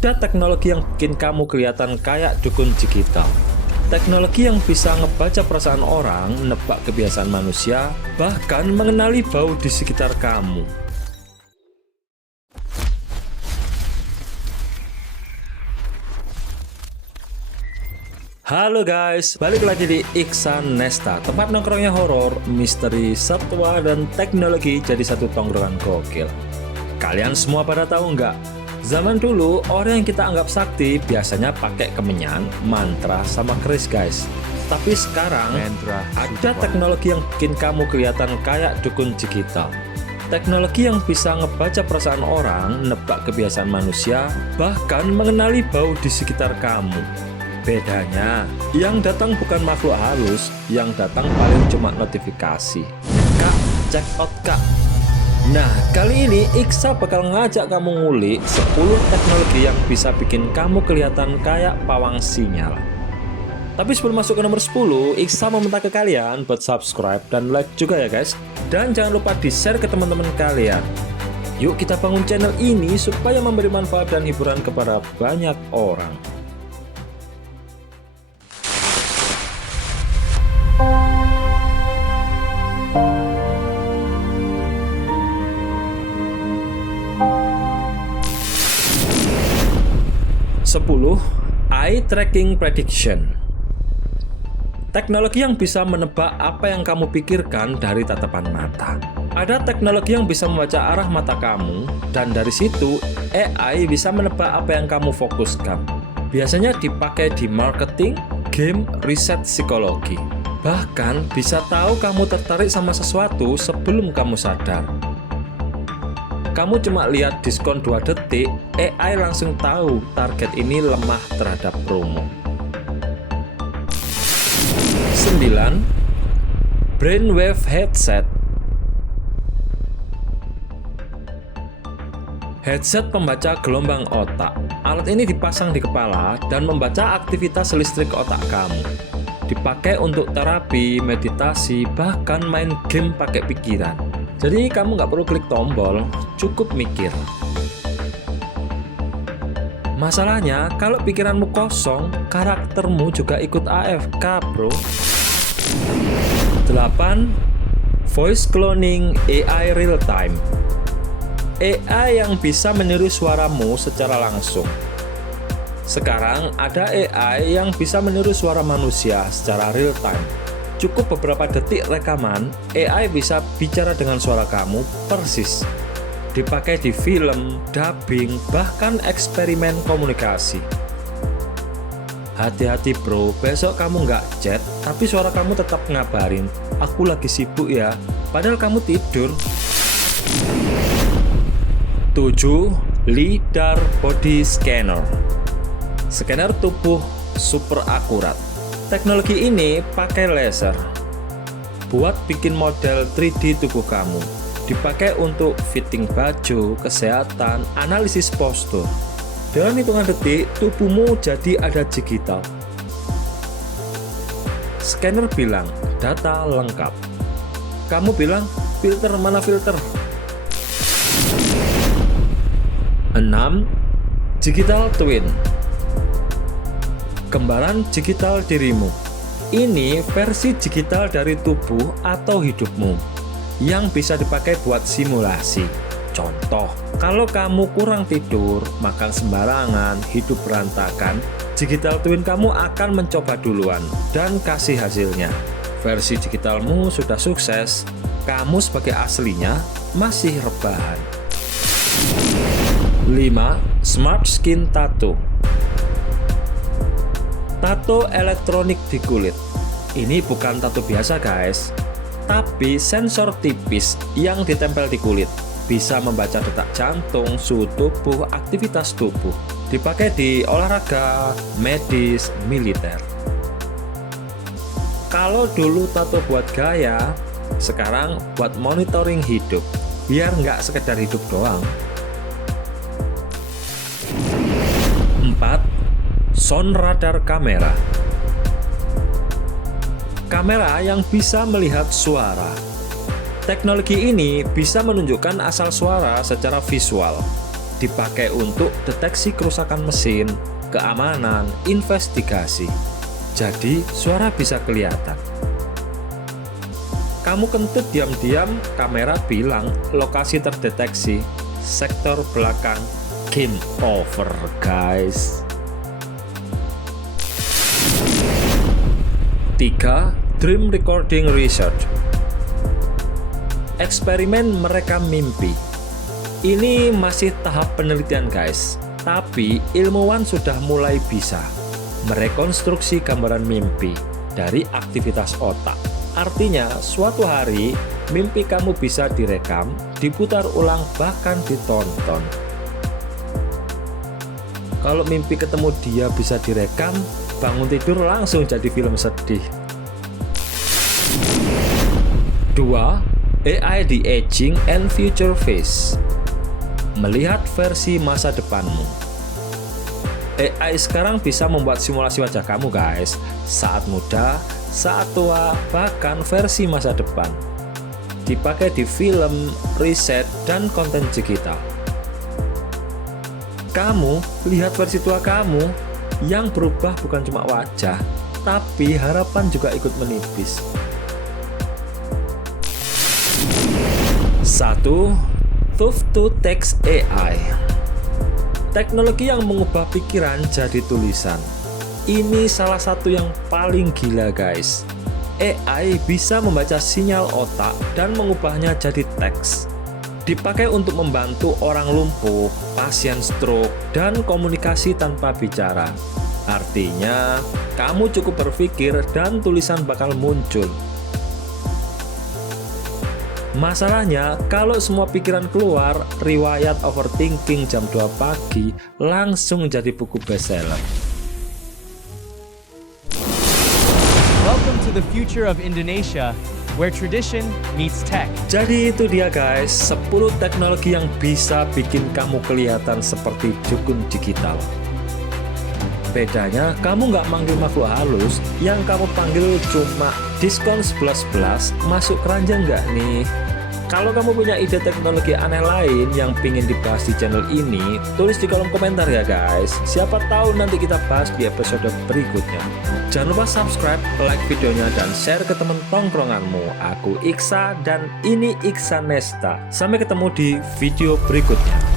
Ada teknologi yang bikin kamu kelihatan kayak dukun digital. Teknologi yang bisa ngebaca perasaan orang, nebak kebiasaan manusia, bahkan mengenali bau di sekitar kamu. Halo guys, balik lagi di Iksan Nesta, tempat nongkrongnya horor, misteri, satwa, dan teknologi jadi satu tongkrongan gokil. Kalian semua pada tahu nggak? Zaman dulu, orang yang kita anggap sakti biasanya pakai kemenyan, mantra, sama keris guys. Tapi sekarang, ada teknologi yang bikin kamu kelihatan kayak dukun digital. Teknologi yang bisa ngebaca perasaan orang, nebak kebiasaan manusia, bahkan mengenali bau di sekitar kamu. Bedanya, yang datang bukan makhluk halus, yang datang paling cuma notifikasi. Kak, check out kak. Nah, kali ini Iksa bakal ngajak kamu ngulik 10 teknologi yang bisa bikin kamu kelihatan kayak pawang sinyal. Tapi sebelum masuk ke nomor 10, Iksa mau minta ke kalian buat subscribe dan like juga ya guys. Dan jangan lupa di-share ke teman-teman kalian. Yuk kita bangun channel ini supaya memberi manfaat dan hiburan kepada banyak orang. Eye Tracking Prediction. Teknologi yang bisa menebak apa yang kamu pikirkan dari tatapan mata. Ada teknologi yang bisa membaca arah mata kamu, dan dari situ AI bisa menebak apa yang kamu fokuskan. Biasanya dipakai di marketing, game, riset psikologi. Bahkan bisa tahu kamu tertarik sama sesuatu sebelum kamu sadar. Kamu cuma lihat diskon 2 detik, AI langsung tahu target ini lemah terhadap promo. 9. Brainwave Headset. Headset pembaca gelombang otak. Alat ini dipasang di kepala dan membaca aktivitas listrik otak kamu. Dipakai untuk terapi, meditasi, bahkan main game pakai pikiran. Jadi kamu nggak perlu klik tombol, cukup mikir. Masalahnya, kalau pikiranmu kosong, karaktermu juga ikut AFK, bro. 8. Voice Cloning AI Real Time. AI yang bisa meniru suaramu secara langsung. Sekarang ada AI yang bisa meniru suara manusia secara real time. Cukup beberapa detik rekaman, AI bisa bicara dengan suara kamu persis. Dipakai di film, dubbing, bahkan eksperimen komunikasi. Hati-hati bro, besok kamu nggak chat, tapi suara kamu tetap ngabarin, aku lagi sibuk ya, padahal kamu tidur. 7. LiDAR Body Scanner. Scanner tubuh super akurat. Teknologi ini pakai laser buat bikin model 3D tubuh kamu. Dipakai untuk fitting baju, kesehatan, analisis postur. Dalam hitungan detik, tubuhmu jadi ada digital. Scanner bilang, data lengkap. Kamu bilang, filter mana filter? 6. Digital Twin. Gambaran digital dirimu. Ini versi digital dari tubuh atau hidupmu yang bisa dipakai buat simulasi. Contoh, kalau kamu kurang tidur, makan sembarangan, hidup berantakan, digital twin kamu akan mencoba duluan dan kasih hasilnya. Versi digitalmu sudah sukses, kamu sebagai aslinya masih rebahan. 5. Smart Skin Tattoo. Tato elektronik di kulit. Ini bukan tato biasa guys, tapi sensor tipis yang ditempel di kulit. Bisa membaca detak jantung, suhu tubuh, aktivitas tubuh. Dipakai di olahraga, medis, militer. Kalau dulu tato buat gaya, sekarang buat monitoring hidup. Biar nggak sekedar hidup doang. 4. Sound Radar Kamera. Kamera yang bisa melihat suara. Teknologi ini bisa menunjukkan asal suara secara visual. dipakai untuk deteksi kerusakan mesin, keamanan, investigasi. Jadi suara bisa kelihatan. Kamu kentut diam-diam, kamera bilang lokasi terdeteksi, sektor belakang, game over guys. 3. Dream Recording Research. Eksperimen merekam mimpi. Ini masih tahap penelitian guys, tapi ilmuwan sudah mulai bisa merekonstruksi gambaran mimpi dari aktivitas otak. Artinya, suatu hari mimpi kamu bisa direkam, diputar ulang, bahkan ditonton. Kalau mimpi ketemu dia bisa direkam, bangun tidur langsung jadi film sedih. 2. AI The Aging and Future Face. Melihat versi masa depanmu. AI sekarang bisa membuat simulasi wajah kamu guys, saat muda, saat tua, bahkan versi masa depan. Dipakai di film, riset, dan konten digital. Kamu lihat versi tua kamu, yang berubah bukan cuma wajah, tapi harapan juga ikut menipis. 1. Text AI. Teknologi yang mengubah pikiran jadi tulisan. Ini salah satu yang paling gila guys. AI bisa membaca sinyal otak dan mengubahnya jadi teks. Dipakai untuk membantu orang lumpuh, pasien stroke, dan komunikasi tanpa bicara. Artinya, kamu cukup berpikir dan tulisan bakal muncul. Masalahnya, kalau semua pikiran keluar, riwayat overthinking jam 2 pagi langsung jadi buku bestseller. Welcome to the future of Indonesia, where tradition meets tech. Jadi itu dia guys, 10 teknologi yang bisa bikin kamu kelihatan seperti dukun digital. Bedanya, kamu nggak manggil makhluk halus, yang kamu panggil cuma diskon 11.11, masuk keranjang nggak nih? Kalau kamu punya ide teknologi aneh lain yang pingin dibahas di channel ini, tulis di kolom komentar ya guys. Siapa tahu nanti kita bahas di episode berikutnya. Jangan lupa subscribe, like videonya, dan share ke teman tongkronganmu. Aku Iksa dan ini Iksa Nesta. Sampai ketemu di video berikutnya.